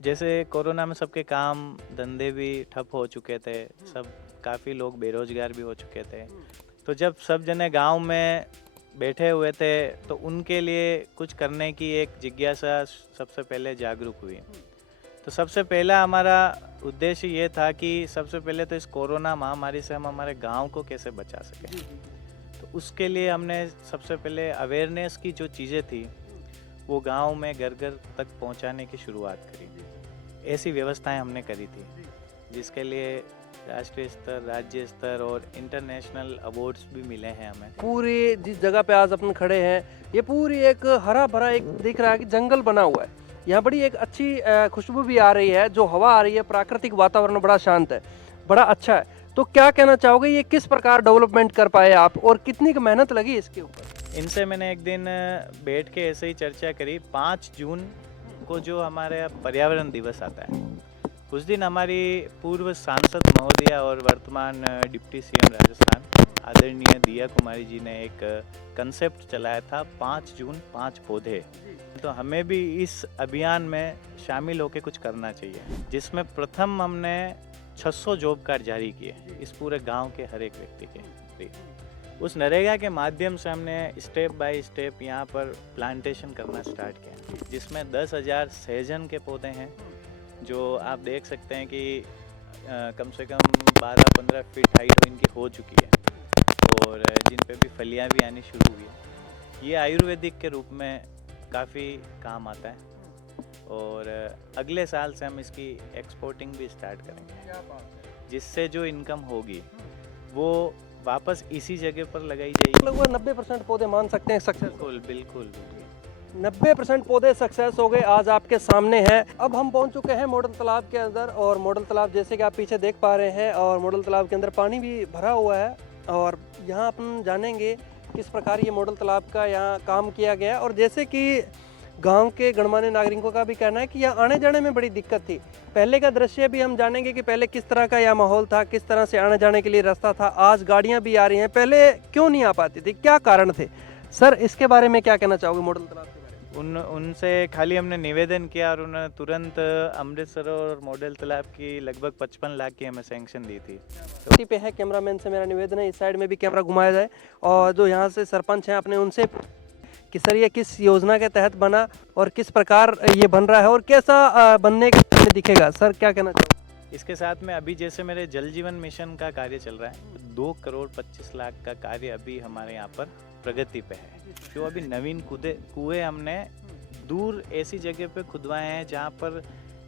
जैसे कोरोना में सबके काम धंधे भी ठप हो चुके थे, सब काफ़ी लोग बेरोजगार भी हो चुके थे। तो जब सब जने गांव में बैठे हुए थे तो उनके लिए कुछ करने की एक जिज्ञासा सबसे पहले जागरूक हुई। तो सबसे पहला हमारा उद्देश्य ये था कि सबसे पहले तो इस कोरोना महामारी से हम हमारे गांव को कैसे बचा सकें। तो उसके लिए हमने सबसे पहले अवेयरनेस की जो चीज़ें थी वो गांव में घर घर तक पहुंचाने की शुरुआत करी। ऐसी व्यवस्थाएं हमने करी थी जिसके लिए राष्ट्रीय स्तर, राज्य स्तर और इंटरनेशनल अवार्ड्स भी मिले हैं हमें। पूरी जिस जगह पे आज अपन खड़े हैं ये पूरी एक हरा भरा एक दिख रहा है कि जंगल बना हुआ है। यहाँ बड़ी एक अच्छी खुशबू भी आ रही है, जो हवा आ रही है, प्राकृतिक वातावरण बड़ा शांत है, बड़ा अच्छा है। तो क्या कहना चाहोगे, ये किस प्रकार डेवलपमेंट कर पाए आप और कितनी मेहनत लगी इसके ऊपर? इनसे मैंने एक दिन बैठ के ऐसे ही चर्चा करी। 5 जून को जो हमारे पर्यावरण दिवस आता है उस दिन हमारी पूर्व सांसद महोदया और वर्तमान डिप्टी सीएम राजस्थान आदरणीय दिया कुमारी जी ने एक कंसेप्ट चलाया था 5 जून 5 पौधे। तो हमें भी इस अभियान में शामिल होकर कुछ करना चाहिए, जिसमें प्रथम हमने 600 जॉब कार्ड जारी किए इस पूरे गांव के हर एक व्यक्ति के। उस नरेगा के माध्यम से हमने स्टेप बाय स्टेप यहाँ पर प्लांटेशन करना स्टार्ट किया, जिसमें 10,000 सहजन के पौधे हैं जो आप देख सकते हैं कि कम से कम 12-15 फीट हाइट इनकी हो चुकी है और जिन पे भी फलियाँ भी आनी शुरू हुई है। ये आयुर्वेदिक के रूप में काफ़ी काम आता है और अगले साल से हम इसकी एक्सपोर्टिंग भी स्टार्ट करेंगे, जिससे जो इनकम होगी वो वापस इसी जगह पर लगाई जाएगी। लगभग 90% पौधे मान सकते हैं सक्सेस। बिल्कुल बिल्कुल बिल्कुल 90% पौधे सक्सेस हो गए, आज आपके सामने हैं। अब हम पहुंच चुके हैं मॉडल तालाब के अंदर, और मॉडल तालाब जैसे कि आप पीछे देख पा रहे हैं, और मॉडल तालाब के अंदर पानी भी भरा हुआ है। और यहाँ अपन जानेंगे किस प्रकार ये मॉडल तालाब का यहाँ काम किया गया। और जैसे कि गांव के गणमान्य नागरिकों का भी कहना है कि यहाँ आने जाने में बड़ी दिक्कत थी। पहले का दृश्य भी हम जानेंगे कि पहले किस तरह का यह माहौल था, किस तरह से आने जाने के लिए रास्ता था। आज गाड़ियाँ भी आ रही हैं, पहले क्यों नहीं आ पाती थी, क्या कारण थे? सर, इसके बारे में क्या कहना चाहोगे मॉडल तालाब के बारे में? उनसे खाली हमने निवेदन किया और उन्होंने तुरंत अमृतसर और मॉडल तालाब की लगभग 55 लाख की हमें सैंक्शन दी थी। तो पे है कैमरामैन से मेरा निवेदन है इस साइड में भी कैमरा घुमाया जाए, और जो यहाँ से सरपंच हैं अपने उनसे कि सर ये किस योजना के तहत बना और किस प्रकार ये बन रहा है और कैसा बनने के दिखेगा। सर, क्या कहना चाहोगे? इसके साथ में अभी जैसे मेरे जल जीवन मिशन का कार्य चल रहा है, 2 करोड़ 25 लाख का कार्य अभी हमारे यहाँ पर प्रगति पे है। जो अभी नवीन कुएं हमने दूर ऐसी जगह पे खुदवाए हैं जहाँ पर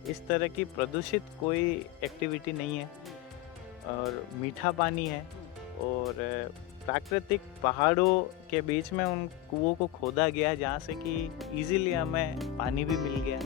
इस तरह की प्रदूषित कोई एक्टिविटी नहीं है और मीठा पानी है, और प्राकृतिक पहाड़ों के बीच में उन कुओं को खोदा गया जहाँ से कि इजीली हमें पानी भी मिल गया।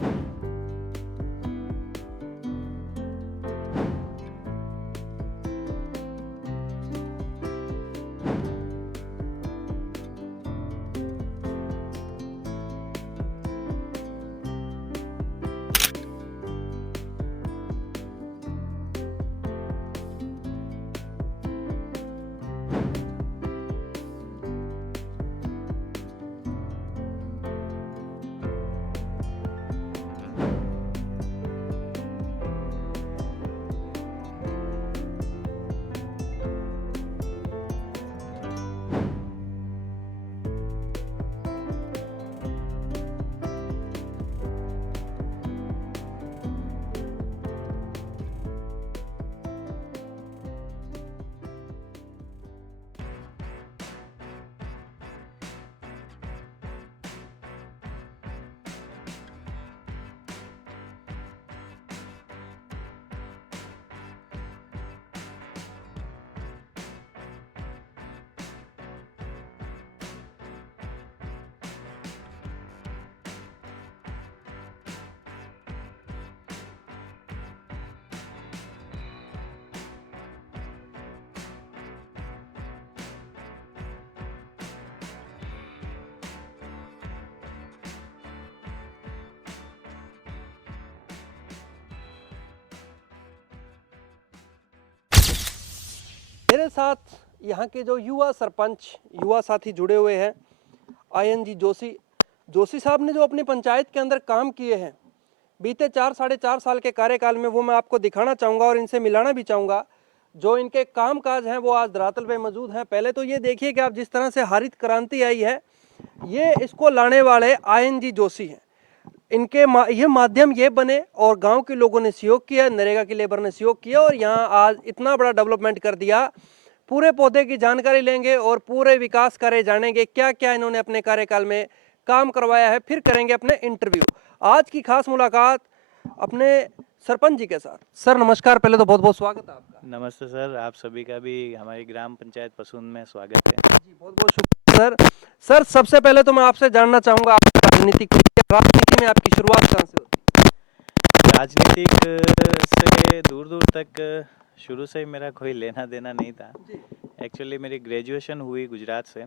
मेरे साथ यहाँ के जो युवा सरपंच, युवा साथी जुड़े हुए हैं। ING जोशी साहब ने जो अपनी पंचायत के अंदर काम किए हैं, बीते 4 साढ़े 4 साल के कार्यकाल में वो मैं आपको दिखाना चाहूँगा और इनसे मिलाना भी चाहूँगा। जो इनके काम काज हैं वो आज धरातल पे मौजूद हैं। पहले तो ये देखिए कि आप जिस तरह से हरित क्रांति आई है, ये इसको लाने वाले ING जोशी हैं। इनके ये माध्यम ये बने और गांव के लोगों ने सहयोग किया, नरेगा की लेबर ने सहयोग किया और यहाँ आज इतना बड़ा डेवलपमेंट कर दिया। पूरे पौधे की जानकारी लेंगे और पूरे विकास कार्य जानेंगे, क्या क्या इन्होंने अपने कार्यकाल में काम करवाया है। फिर करेंगे अपने इंटरव्यू। आज की खास मुलाकात अपने सरपंच जी के साथ। सर नमस्कार, पहले तो बहुत बहुत स्वागत है आपका। नमस्ते सर, आप सभी का भी हमारी ग्राम पंचायत पसून में स्वागत है। जी बहुत बहुत शुक्रिया सर। सर सबसे पहले तो मैं आपसे जानना चाहूँगा, आप राजनीति में आपकी शुरुआत कहाँ से होती है? राजनीतिक से दूर दूर तक शुरू से ही मेरा कोई लेना देना नहीं था। एक्चुअली मेरी ग्रेजुएशन हुई गुजरात से।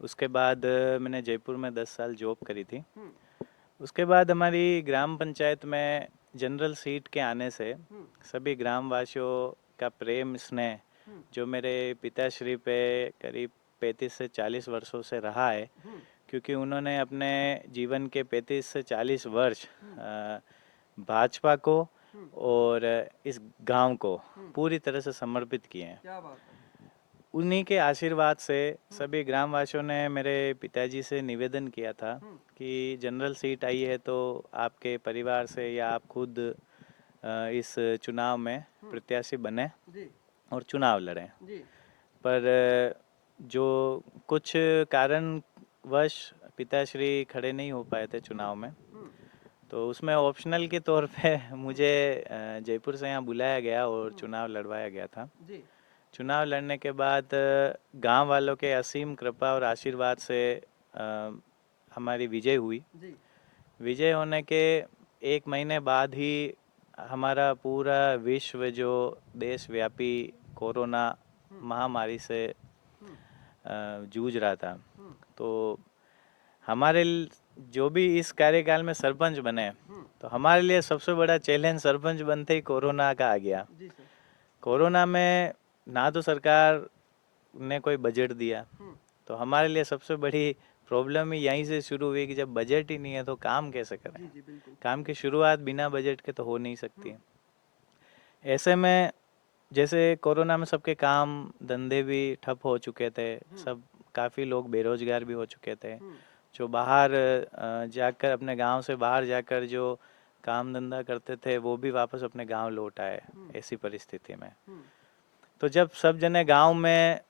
उसके बाद मैंने जयपुर में 10 साल जॉब करी थी। उसके बाद हमारी ग्राम पंचायत में जनरल सीट के आने से सभी ग्रामवासियों का प्रेम स्नेह जो मेरे पिताश्री पे करीब 35 से 40 वर्षों से रहा है, क्योंकि उन्होंने अपने जीवन के 35 से 40 वर्ष भाजपा को और इस गांव को पूरी तरह से समर्पित किए हैं। क्या बात है। उन्हीं के आशीर्वाद से सभी ग्रामवासियों ने मेरे पिताजी से निवेदन किया था कि जनरल सीट आई है तो आपके परिवार से या आप खुद इस चुनाव में प्रत्याशी बने और चुनाव लड़ें। पर जो कुछ कारणवश पिताश्री खड़े नहीं हो पाए थे चुनाव में, तो उसमें ऑप्शनल के तौर पे मुझे जयपुर से यहाँ बुलाया गया और चुनाव लड़वाया गया था। चुनाव लड़ने के बाद गांव वालों के असीम कृपा और आशीर्वाद से हमारी विजय हुई। विजय होने के 1 महीने बाद ही हमारा पूरा विश्व जो देशव्यापी कोरोना महामारी से जूझ रहा था, तो हमारे जो भी इस कार्यकाल में सरपंच बने, तो हमारे लिए सबसे बड़ा चैलेंज सरपंच बनते ही कोरोना का आ गया। कोरोना में ना तो सरकार ने कोई बजट दिया, तो हमारे लिए सबसे बड़ी प्रॉब्लम ही यहीं से शुरू हुई कि जब बजट ही नहीं है तो काम कैसे करें। काम की शुरुआत बिना बजट के तो हो नहीं सकती। ऐसे में जैसे कोरोना में सबके काम धंधे भी ठप हो चुके थे, सब काफ़ी लोग बेरोजगार भी हो चुके थे। जो बाहर जाकर अपने गांव से बाहर जाकर जो काम धंधा करते थे वो भी वापस अपने गांव लौट आए। ऐसी परिस्थिति में तो जब सब जने गांव में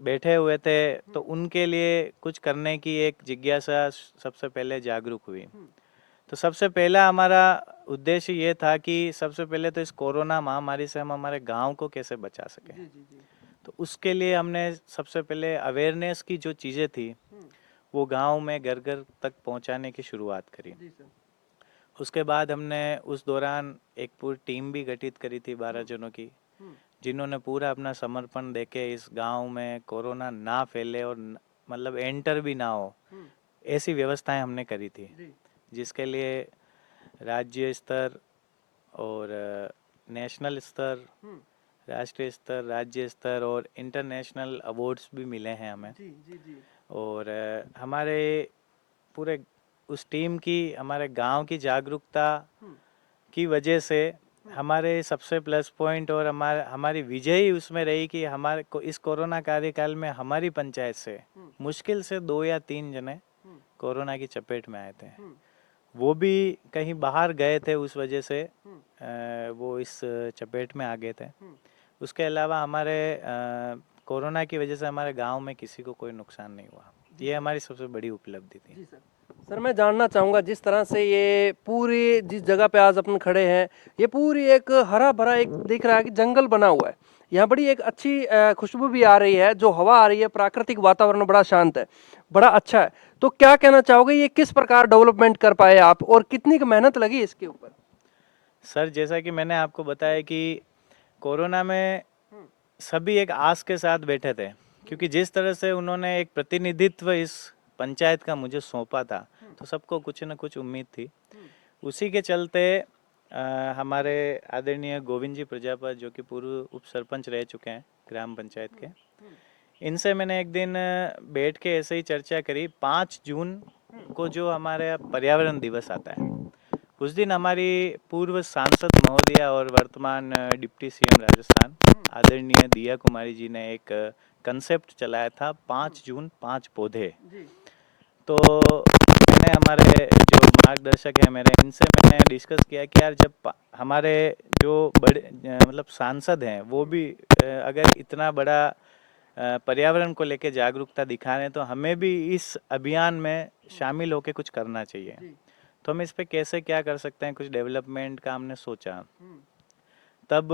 बैठे हुए थे तो उनके लिए कुछ करने की एक जिज्ञासा सबसे पहले जागरूक हुई। तो सबसे पहला हमारा उद्देश्य ये था कि सबसे पहले तो इस कोरोना महामारी से हम हमारे गांव को कैसे बचा सकें। तो उसके लिए हमने सबसे पहले अवेयरनेस की जो चीज़ें थी वो गांव में घर घर तक पहुंचाने की शुरुआत करी। उसके बाद हमने उस दौरान एक पूरी टीम भी गठित करी थी 12 जनों की, जिन्होंने पूरा अपना समर्पण देके इस गांव में कोरोना ना फैले और मतलब एंटर भी ना हो, ऐसी व्यवस्थाएं हमने करी थी, जिसके लिए राज्य स्तर और नेशनल स्तर, राष्ट्रीय स्तर, राज्य स्तर और इंटरनेशनल अवार्ड्स भी मिले हैं हमें। और हमारे पूरे उस टीम की, हमारे गांव की जागरूकता की वजह से हमारे सबसे प्लस पॉइंट और हमारी विजय ही उसमें रही कि हमारे को इस कोरोना कार्यकाल में हमारी पंचायत से मुश्किल से 2 या 3 जने कोरोना की चपेट में आए थे। वो भी कहीं बाहर गए थे, उस वजह से वो इस चपेट में आ गए थे। उसके अलावा हमारे कोरोना की वजह से हमारे गांव में किसी को कोई नुकसान नहीं हुआ। ये हमारी सबसे बड़ी उपलब्धि थी। सर मैं जानना चाहूँगा, जिस तरह से ये पूरी जिस जगह पे आज अपन खड़े हैं, ये पूरी एक हरा भरा एक दिख रहा है कि जंगल बना हुआ है। यहाँ बड़ी एक अच्छी खुशबू भी आ रही है, जो हवा आ रही है, प्राकृतिक वातावरण बड़ा शांत है, बड़ा अच्छा है। तो क्या कहना चाहोगे, ये किस प्रकार डेवलपमेंट कर पाए आप और कितनी मेहनत लगी इसके ऊपर? सर जैसा कि मैंने आपको बताया कि कोरोना में सभी एक आस के साथ बैठे थे, क्योंकि जिस तरह से उन्होंने एक प्रतिनिधित्व इस पंचायत का मुझे सौंपा था, तो सबको कुछ न कुछ उम्मीद थी। उसी के चलते हमारे आदरणीय गोविंद जी प्रजापत, जो कि पूर्व उप सरपंच रह चुके हैं ग्राम पंचायत के, इनसे मैंने एक दिन बैठ के ऐसे ही चर्चा करी। 5 जून को जो हमारे पर्यावरण दिवस आता है, उस दिन हमारी पूर्व सांसद महोदया और वर्तमान डिप्टी सीएम राजस्थान आदरणीय दिया कुमारी जी ने एक कंसेप्ट चलाया था 5 जून 5 पौधे। जी तो मैंने हमारे जो मार्गदर्शक हैं मेरे, इनसे मैंने डिस्कस किया कि यार जब हमारे जो बड़े मतलब सांसद हैं वो भी अगर इतना बड़ा पर्यावरण को लेके जागरूकता दिखा रहे हैं तो हमें भी इस अभियान में शामिल होकर कुछ करना चाहिए। जी तो हम इस पे कैसे क्या कर सकते हैं, कुछ डेवलपमेंट का हमने सोचा। तब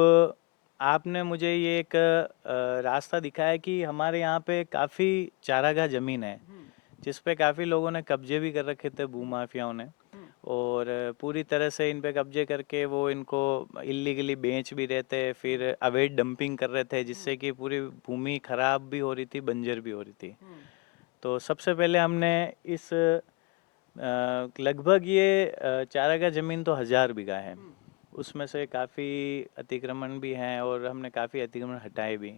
आपने मुझे ये एक रास्ता दिखाया कि हमारे यहाँ पे काफ़ी चारागाह ज़मीन है जिस पे काफ़ी लोगों ने कब्जे भी कर रखे थे, भूमाफियाओं ने, और पूरी तरह से इन पे कब्जे करके वो इनको इलीगली बेच भी रहे थे, फिर अवैध डंपिंग कर रहे थे जिससे कि पूरी भूमि खराब भी हो रही थी, बंजर भी हो रही थी। तो सबसे पहले हमने इस लगभग ये चारागाह ज़मीन तो 1000 बीघा है, उसमें से काफ़ी अतिक्रमण भी हैं और हमने काफ़ी अतिक्रमण हटाए भी।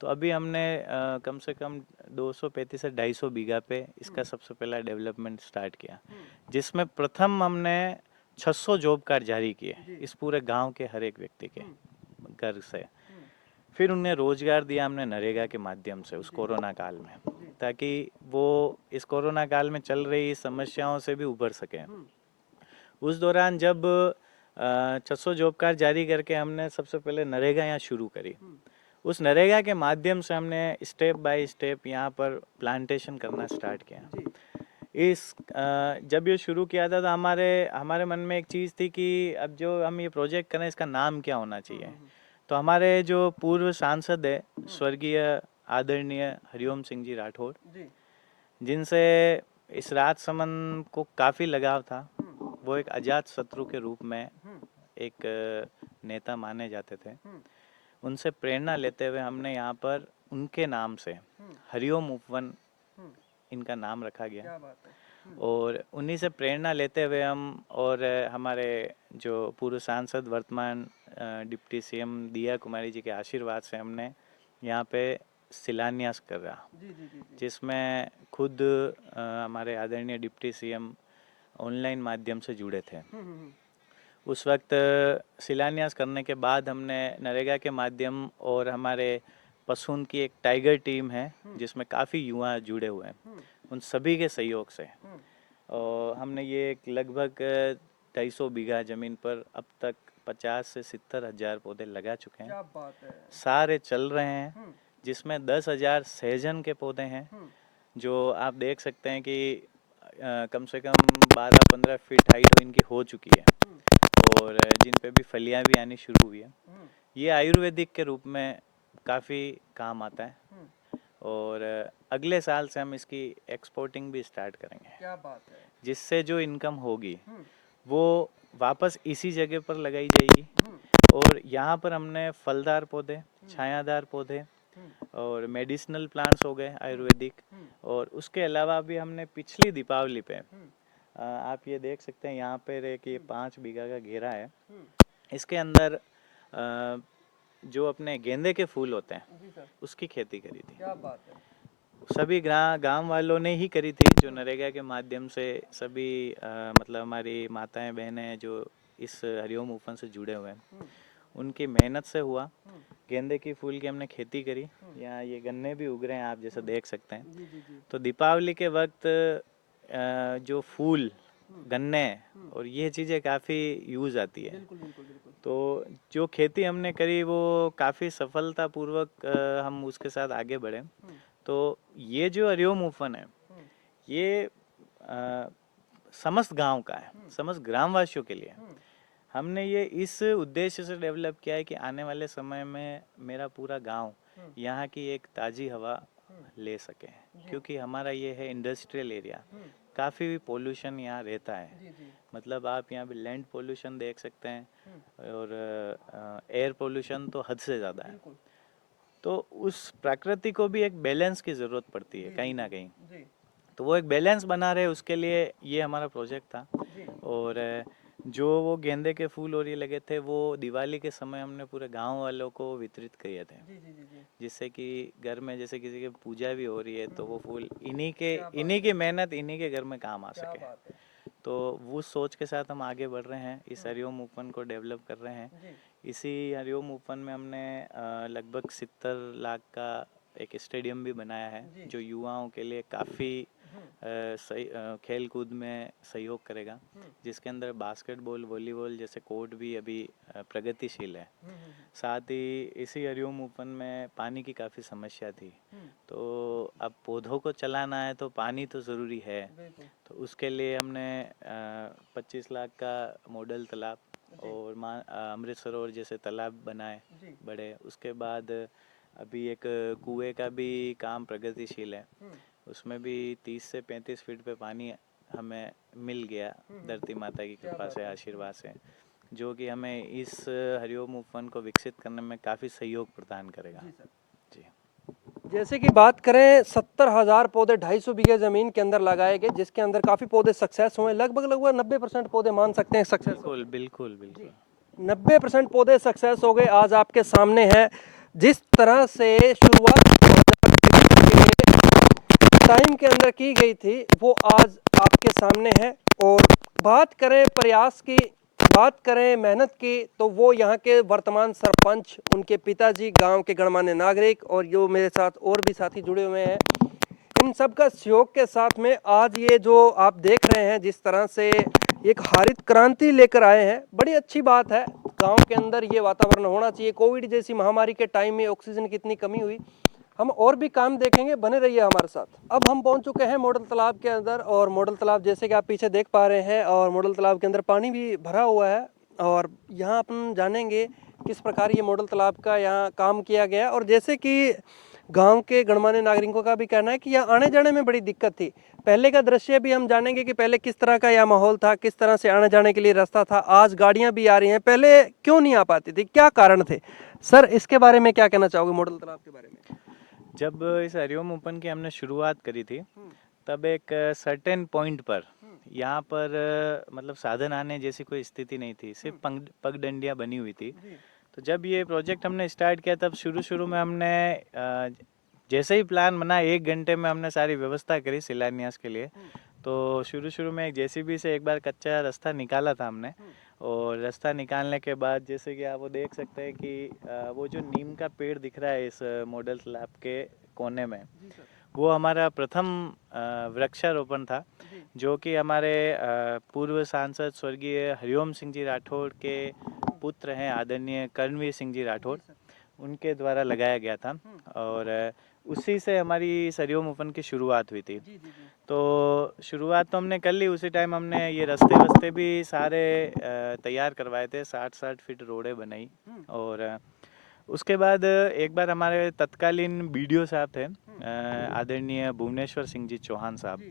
तो अभी हमने कम से कम 235 से 250 बीघा पे इसका सबसे पहला डेवलपमेंट स्टार्ट किया, जिसमें प्रथम हमने 600 जॉब कार्ड जारी किए इस पूरे गांव के हर एक व्यक्ति के घर से। फिर उन्हें रोजगार दिया हमने नरेगा के माध्यम से उस कोरोना काल में, ताकि वो इस कोरोना काल में चल रही समस्याओं से भी उभर सकें। उस दौरान जब 600 जॉब कार्ड जारी करके हमने सबसे पहले नरेगा यहाँ शुरू करी, उस नरेगा के माध्यम से हमने स्टेप बाय स्टेप यहाँ पर प्लांटेशन करना स्टार्ट किया। जब ये शुरू किया था तो हमारे मन में एक चीज़ थी कि अब जो हम ये प्रोजेक्ट करें इसका नाम क्या होना चाहिए। तो हमारे जो पूर्व सांसद है स्वर्गीय आदरणीय हरिओम सिंह जी राठौर, जिनसे इस राजसमंद को काफ़ी लगाव था, वो एक अजात शत्रु के रूप में एक नेता माने जाते थे। उनसे प्रेरणा लेते हुए हमने यहाँ पर उनके नाम से हरिओम उपवन इनका नाम रखा गया। क्या बात है। और उन्हीं से प्रेरणा लेते हुए हम और हमारे जो पूर्व सांसद वर्तमान डिप्टी सीएम दिया कुमारी जी के आशीर्वाद से हमने यहाँ पे शिलान्यास कर रहा, जिसमें खुद हमारे आदरणीय डिप्टी सीएम ऑनलाइन माध्यम से जुड़े थे। उस वक्त शिलान्यास करने के बाद हमने नरेगा के माध्यम और हमारे पशुन की एक टाइगर टीम है जिसमें काफ़ी युवा जुड़े हुए हैं, उन सभी के सहयोग से और हमने ये एक लगभग 250 बीघा ज़मीन पर अब तक 50 से 70 हज़ार पौधे लगा चुके हैं। क्या बात है। सारे चल रहे हैं, जिसमें 10,000 सहजन के पौधे हैं जो आप देख सकते हैं कि कम से कम 12-15 फीट हाइट इनकी हो चुकी है और जिन पे भी फलियां भी आनी शुरू हुई है। ये आयुर्वेदिक के रूप में काफ़ी काम आता है और अगले साल से हम इसकी एक्सपोर्टिंग भी स्टार्ट करेंगे। क्या बात है। जिससे जो इनकम होगी वो वापस इसी जगह पर लगाई जाएगी और यहाँ पर हमने फलदार पौधे, छायादार पौधे और मेडिसिनल प्लांट्स हो गए आयुर्वेदिक, और उसके अलावा भी हमने पिछली दीपावली पे आप ये देख सकते हैं यहाँ पर एक ये 5 बीघा का घेरा है, इसके अंदर जो अपने गेंदे के फूल होते हैं उसकी खेती करी थी। क्या बात है। सभी गांव वालों ने ही करी थी, जो नरेगा के माध्यम से सभी मतलब हमारी माताएं बहनें जो इस हरिओम उपवन से जुड़े हुए हैं उनकी मेहनत से हुआ। गेंदे की फूल की हमने खेती करी, यहाँ ये गन्ने भी उग रहे हैं आप जैसे देख सकते हैं। तो दीपावली के वक्त जो फूल, गन्ने और ये चीज़ें काफ़ी यूज़ आती है। तो जो खेती हमने करी वो काफ़ी सफलतापूर्वक हम उसके साथ आगे बढ़े। तो ये जो हरिओम उपवन है ये समस्त गांव का है, समस्त ग्रामवासियों के लिए। हमने ये इस उद्देश्य से डेवलप किया है कि आने वाले समय में मेरा पूरा गांव यहाँ की एक ताज़ी हवा ले सके, क्योंकि हमारा ये है इंडस्ट्रियल एरिया, काफ़ी पोल्यूशन यहाँ रहता है। मतलब आप यहाँ पे लैंड पोल्यूशन देख सकते हैं और एयर पोल्यूशन तो हद से ज़्यादा है। तो उस प्रकृति को भी एक बैलेंस की ज़रूरत पड़ती है कहीं ना कहीं, तो वो एक बैलेंस बना रहे उसके लिए ये हमारा प्रोजेक्ट था। और जो वो गेंदे के फूल और ये लगे थे वो दिवाली के समय हमने पूरे गांव वालों को वितरित किए थे, जिससे कि घर में जैसे किसी की पूजा भी हो रही है तो वो फूल इन्हीं की मेहनत इन्हीं के घर में काम आ सके। तो वो सोच के साथ हम आगे बढ़ रहे हैं, इस हरिओम ओपन को डेवलप कर रहे हैं। इसी हरिओम ओपन में हमने लगभग 70 लाख का एक स्टेडियम भी बनाया है जो युवाओं के लिए काफ़ी सही खेल कूद में सहयोग करेगा, जिसके अंदर बास्केटबॉल, वॉलीबॉल जैसे कोर्ट भी अभी प्रगतिशील है। साथ ही इसी हरिओम ओपन में पानी की काफ़ी समस्या थी, तो अब पौधों को चलाना है तो पानी तो ज़रूरी है। तो उसके लिए हमने 25 लाख का मॉडल तालाब और अमृत सरोवर जैसे तालाब बनाए बड़े। उसके बाद अभी एक कुएं का भी काम प्रगतिशील है, उसमें भी 30 से 35 फीट पे पानी हमें मिल गया धरती माता की कृपा से, आशीर्वाद से, जो कि हमें इस हरिओम ओपन को विकसित करने में काफ़ी सहयोग प्रदान करेगा। जी, जैसे कि बात करें 70,000 पौधे 250 बीघे जमीन के अंदर लगाए गए, जिसके अंदर काफी पौधे सक्सेस हुए, लगभग 90% पौधे मान सकते हैं सक्सेस। बिल्कुल बिल्कुल बिल्कुल 90% पौधे सक्सेस हो गए। आज आपके सामने है जिस तरह से शुरुआत 2023 के टाइम के अंदर की गई थी वो आज आपके सामने है। और बात करें प्रयास की, बात करें मेहनत की, तो वो यहाँ के वर्तमान सरपंच, उनके पिताजी, गांव के गणमान्य नागरिक और जो मेरे साथ और भी साथी जुड़े हुए हैं, इन सब का सहयोग के साथ में आज ये जो आप देख रहे हैं जिस तरह से एक हरित क्रांति लेकर आए हैं, बड़ी अच्छी बात है। गांव के अंदर ये वातावरण होना चाहिए। कोविड जैसी महामारी के टाइम में ऑक्सीजन की इतनी कमी हुई। हम और भी काम देखेंगे, बने रहिए हमारे साथ। अब हम पहुंच चुके हैं मॉडल तालाब के अंदर, और मॉडल तालाब जैसे कि आप पीछे देख पा रहे हैं, और मॉडल तालाब के अंदर पानी भी भरा हुआ है। और यहाँ अपन जानेंगे किस प्रकार ये मॉडल तालाब का यहाँ काम किया गया। और जैसे कि गांव के गणमान्य नागरिकों का भी कहना है कि यहाँ आने जाने में बड़ी दिक्कत थी। पहले का दृश्य भी हम जानेंगे कि पहले किस तरह का यह माहौल था, किस तरह से आने जाने के लिए रास्ता था। आज गाड़ियां भी आ रही हैं, पहले क्यों नहीं आ पाती थी, क्या कारण थे? सर, इसके बारे में क्या कहना चाहोगे, मॉडल तालाब के बारे में? जब इस हरिओम ओपन की हमने शुरुआत करी थी तब एक सर्टेन पॉइंट पर यहाँ पर मतलब साधन आने जैसी कोई स्थिति नहीं थी, सिर्फ पगडंडियाँ बनी हुई थी। तो जब ये प्रोजेक्ट हमने स्टार्ट किया तब शुरू में हमने जैसे ही प्लान बना 1 घंटे में हमने सारी व्यवस्था करी शिलान्यास के लिए। तो शुरू में एक जेसीबी से एक बार कच्चा रास्ता निकाला था हमने, और रास्ता निकालने के बाद जैसे कि आप वो देख सकते हैं कि वो जो नीम का पेड़ दिख रहा है इस मॉडल तालाब के कोने में, वो हमारा प्रथम वृक्षारोपण था, जो कि हमारे पूर्व सांसद स्वर्गीय हरिओम सिंह जी राठौड़ के पुत्र हैं आदरणीय कर्णवीर सिंह जी राठौड़, उनके द्वारा लगाया गया था। और उसी से हमारी इस हरिओम ओपन की शुरुआत हुई थी। तो शुरुआत तो हमने कर ली, उसी टाइम हमने ये रास्ते भी सारे तैयार करवाए थे, 60 फीट रोडें बनाई। और उसके बाद एक बार हमारे तत्कालीन बीडीओ साहब थे आदरणीय भुवनेश्वर सिंह जी चौहान साहब,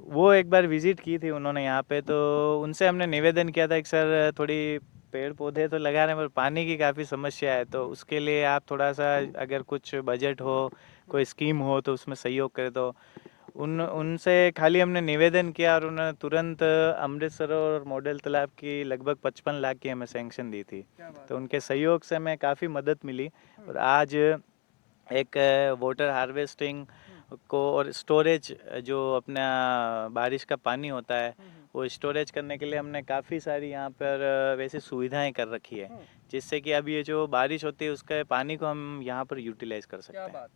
वो एक बार विजिट की थी उन्होंने यहाँ पे। तो उनसे हमने निवेदन किया था कि सर थोड़ी पेड़ पौधे तो लगा रहे हैं पर पानी की काफ़ी समस्या है, तो उसके लिए आप थोड़ा सा अगर कुछ बजट हो, कोई स्कीम हो तो उसमें सहयोग करें। तो उनसे खाली हमने निवेदन किया और उन्होंने तुरंत अमृत सरोवर और मॉडल तालाब की लगभग 55 लाख की हमें सैंक्शन दी थी। तो उनके सहयोग से हमें काफ़ी मदद मिली, और आज एक वाटर हार्वेस्टिंग को और स्टोरेज, जो अपना बारिश का पानी होता है वो स्टोरेज करने के लिए हमने काफ़ी सारी यहाँ पर वैसे सुविधाएं कर रखी है, जिससे कि अब ये जो बारिश होती है उसके पानी को हम यहाँ पर यूटिलाइज कर सकते हैं।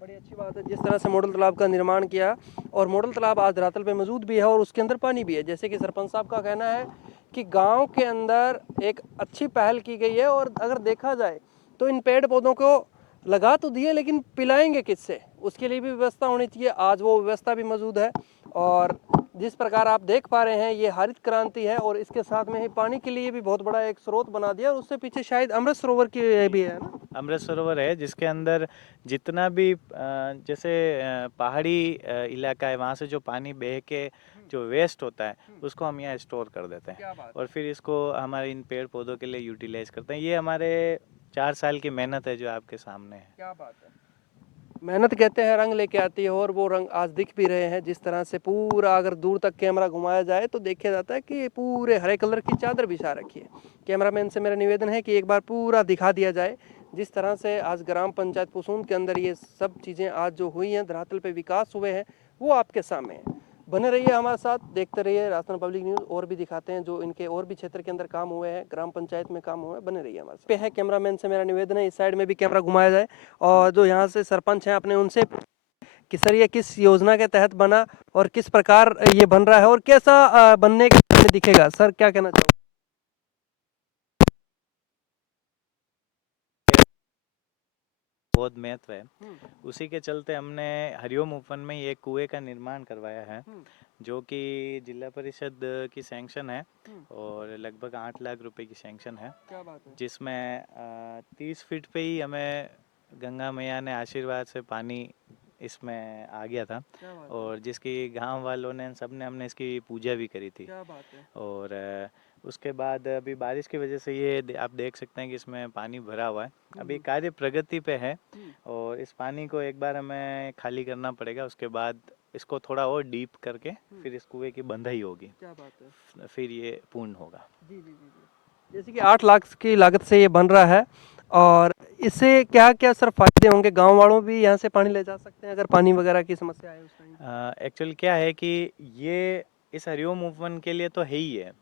बड़ी अच्छी बात है जिस तरह से मॉडल तालाब का निर्माण किया, और मॉडल तालाब आज धरातल पे मौजूद भी है और उसके अंदर पानी भी है। जैसे कि सरपंच साहब का कहना है कि गांव के अंदर एक अच्छी पहल की गई है, और अगर देखा जाए तो इन पेड़ पौधों को लगा तो दिए, लेकिन पिलाएंगे किससे, उसके लिए भी व्यवस्था होनी चाहिए। आज वो व्यवस्था भी मौजूद है। और जिस प्रकार आप देख पा रहे हैं ये हरित क्रांति है, और इसके साथ में ही पानी के लिए भी बहुत बड़ा एक स्रोत बना दिया, और उससे पीछे शायद अमृत सरोवर की भी है ना? अमृत सरोवर है जिसके अंदर जितना भी जैसे पहाड़ी इलाका है, वहाँ से जो पानी बह के जो वेस्ट होता है उसको हम यहाँ स्टोर कर देते हैं, और फिर इसको हमारे इन पेड़ पौधों के लिए यूटिलाइज करते हैं। ये हमारे 4 साल की मेहनत है जो आपके सामने है। क्या बात है। मेहनत कहते हैं रंग लेके आती है, और वो रंग आज दिख भी रहे हैं। जिस तरह से पूरा अगर दूर तक कैमरा घुमाया जाए तो देखा जाता है कि पूरे हरे कलर की चादर बिछा रखी है। कैमरामैन से मेरा निवेदन है कि एक बार पूरा दिखा दिया जाए जिस तरह से आज ग्राम पंचायत पुसून के अंदर ये सब चीज़ें आज जो हुई हैं, धरातल पे विकास हुए हैं, वो आपके सामने है। बने रहिए हमारे साथ, देखते रहिए राजस्थान पब्लिक न्यूज़। और भी दिखाते हैं जो इनके और भी क्षेत्र के अंदर काम हुए हैं, ग्राम पंचायत में काम हुए हैं। बने रहिए हमारे साथ। पे है कैमरामैन से मेरा निवेदन है इस साइड में भी कैमरा घुमाया जाए और जो यहाँ से सरपंच हैं अपने उनसे कि सर ये किस योजना के तहत बना और किस प्रकार ये बन रहा है और कैसा बनने के बाद में दिखेगा। सर क्या कहना चाहोगे? बहुत महत्व है। उसी के चलते हमने हरिओम ओपन में ये कुएं का निर्माण करवाया है, जो कि जिला परिषद की सैंक्शन है और लगभग 8 लाख रुपए की सैंक्शन है। क्या बात है। जिसमें 30 फीट पे ही हमें गंगा मैया ने आशीर्वाद से पानी इसमें आ गया था क्या बात है। और जिसकी गांव वालों ने सबने हमने इसकी पूजा भी करी थी। क्या बात है। और उसके बाद अभी बारिश की वजह से ये आप देख सकते हैं कि इसमें पानी भरा हुआ है। अभी कार्य प्रगति पे है और इस पानी को एक बार हमें खाली करना पड़ेगा। उसके बाद इसको थोड़ा और डीप करके फिर इस कुएं की बंधाई होगी। क्या बात है। फिर ये पूर्ण होगा। जी जी जी जी। जैसे कि 8 लाख की लागत से ये बन रहा है और इससे क्या क्या सर फायदे होंगे? गांव वालों भी यहाँ से पानी ले जा सकते हैं अगर पानी वगैरह की समस्या है उस टाइम? एक्चुअली क्या है कि ये इस हरिओम ओपन के लिए तो है ही है।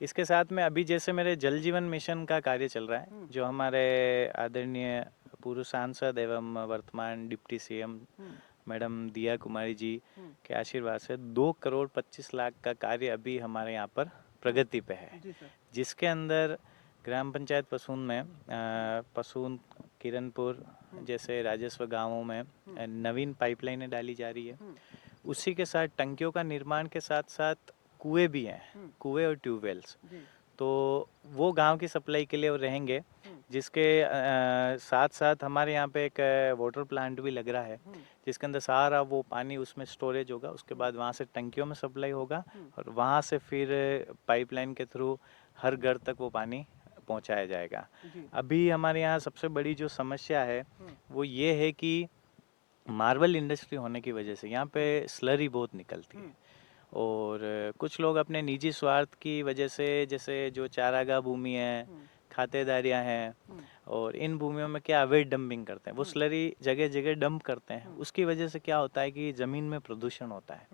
इसके साथ में अभी जैसे मेरे जल जीवन मिशन का कार्य चल रहा है, जो हमारे आदरणीय पूर्व सांसद एवं वर्तमान डिप्टी सीएम मैडम दिया कुमारी जी के आशीर्वाद से 2 करोड़ 25 लाख का कार्य अभी हमारे यहाँ पर प्रगति पे है। जिसके अंदर ग्राम पंचायत पसून में पसून किरणपुर जैसे राजस्व गांवों में नवीन पाइपलाइनें डाली जा रही है। उसी के साथ टंकियों का निर्माण के साथ साथ कुएं भी हैं, कुएं और ट्यूबवेल्स। तो वो गांव की सप्लाई के लिए वो रहेंगे। जिसके साथ साथ हमारे यहाँ पे एक वाटर प्लांट भी लग रहा है, जिसके अंदर सारा वो पानी उसमें स्टोरेज होगा। उसके बाद वहाँ से टंकियों में सप्लाई होगा और वहाँ से फिर पाइपलाइन के थ्रू हर घर तक वो पानी पहुँचाया जाएगा। अभी हमारे यहाँ सबसे बड़ी जो समस्या है वो ये है कि मार्बल इंडस्ट्री होने की वजह से यहाँ पे स्लरी बहुत निकलती है और कुछ लोग अपने निजी स्वार्थ की वजह से, जैसे जो चारागाह भूमि है, खातेदारियाँ हैं, और इन भूमियों में क्या अवैध डंपिंग करते हैं। वो स्लरी जगह जगह डंप करते हैं। उसकी वजह से क्या होता है कि ज़मीन में प्रदूषण होता है।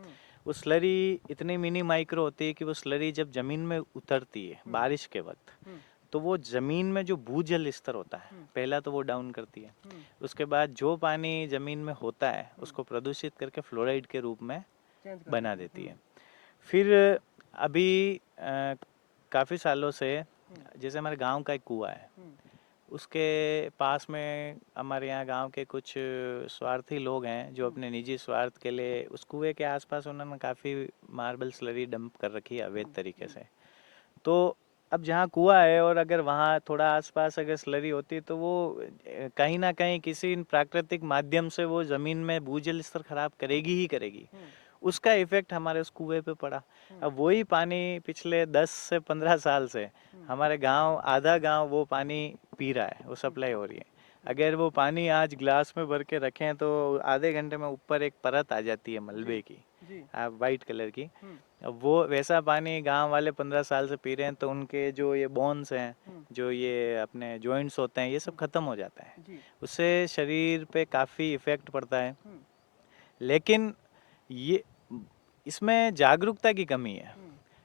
वो स्लरी इतनी मिनी माइक्रो होती है कि वो स्लरी जब ज़मीन में उतरती है बारिश के वक्त, तो वो ज़मीन में जो भूजल स्तर होता है पहला तो वो डाउन करती है। उसके बाद जो पानी ज़मीन में होता है उसको प्रदूषित करके फ्लोराइड के रूप में बना देती है। फिर अभी काफ़ी सालों से जैसे हमारे गांव का एक कुआं है, उसके पास में हमारे यहाँ गांव के कुछ स्वार्थी लोग हैं जो अपने निजी स्वार्थ के लिए उस कुएं के आसपास उन्होंने काफ़ी मार्बल स्लरी डंप कर रखी है अवैध तरीके से। तो अब जहाँ कुआं है और अगर वहाँ थोड़ा आसपास अगर स्लरी होती तो वो कहीं ना कहीं किसी प्राकृतिक माध्यम से वो ज़मीन में भूजल स्तर खराब करेगी ही करेगी। उसका इफेक्ट हमारे उस कुएं पे पड़ा। अब वही पानी पिछले 10 से 15 साल से हमारे गांव, आधा गांव वो पानी पी रहा है, वो सप्लाई हो रही है। अगर वो पानी आज ग्लास में भर के रखें तो आधे घंटे में ऊपर एक परत आ जाती है मलबे की, वाइट कलर की। अब वो वैसा पानी गांव वाले 15 साल से पी रहे हैं तो उनके जो ये बोन्स हैं, जो ये अपने जॉइंट्स होते हैं, ये सब खत्म हो जाता है। उससे शरीर पे काफ़ी इफेक्ट पड़ता है। लेकिन ये इसमें जागरूकता की कमी है।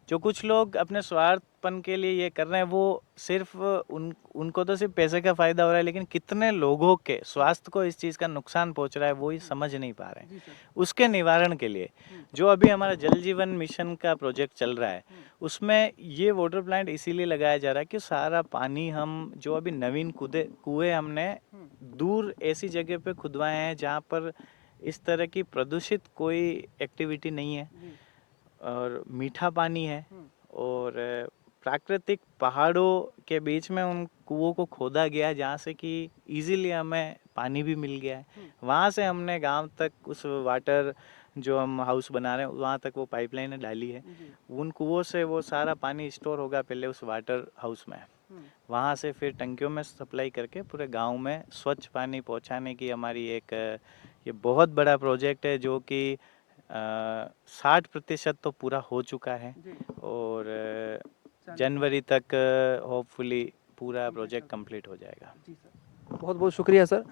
जो कुछ लोग अपने स्वार्थपन के लिए ये कर रहे हैं, वो सिर्फ उनको तो सिर्फ पैसे का फायदा हो रहा है, लेकिन कितने लोगों के स्वास्थ्य को इस चीज़ का नुकसान पहुंच रहा है वो ही समझ नहीं पा रहे हैं। उसके निवारण के लिए जो अभी हमारा जल जीवन मिशन का प्रोजेक्ट चल रहा है, उसमें ये वाटर प्लांट इसीलिए लगाया जा रहा है कि सारा पानी हम जो अभी नवीन कुएं हमने दूर ऐसी जगह पे खुदवाए हैं जहाँ पर इस तरह की प्रदूषित कोई एक्टिविटी नहीं है और मीठा पानी है और प्राकृतिक पहाड़ों के बीच में उन कुओं को खोदा गया जहाँ से कि इजीली हमें पानी भी मिल गया है। वहाँ से हमने गांव तक उस वाटर जो हम हाउस बना रहे हैं वहाँ तक वो पाइपलाइनें डाली है। उन कुओं से वो सारा पानी स्टोर होगा पहले उस वाटर हाउस में, वहाँ से फिर टंकियों में सप्लाई करके पूरे गांव में स्वच्छ पानी पहुँचाने की हमारी एक ये बहुत बड़ा प्रोजेक्ट है, जो कि 60% तो पूरा हो चुका है और जनवरी तक होपफुली पूरा प्रोजेक्ट कंप्लीट हो जाएगा। बहुत बहुत शुक्रिया सर।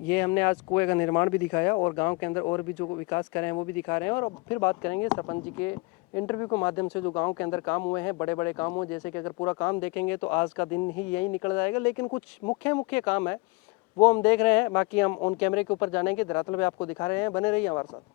ये हमने आज कुएं का निर्माण भी दिखाया और गांव के अंदर और भी जो विकास कर रहे हैं वो भी दिखा रहे हैं। और अब फिर बात करेंगे सरपंच जी के इंटरव्यू के माध्यम से जो गांव के अंदर काम हुए हैं, बड़े बड़े काम हुए, जैसे कि अगर पूरा काम देखेंगे तो आज का दिन ही यही निकल जाएगा, लेकिन कुछ मुख्य मुख्य काम है वो हम देख रहे हैं। बाकी हम ऑन कैमरे के ऊपर जाने के धरातल पे आपको दिखा रहे हैं, बने रहिए हमारे साथ।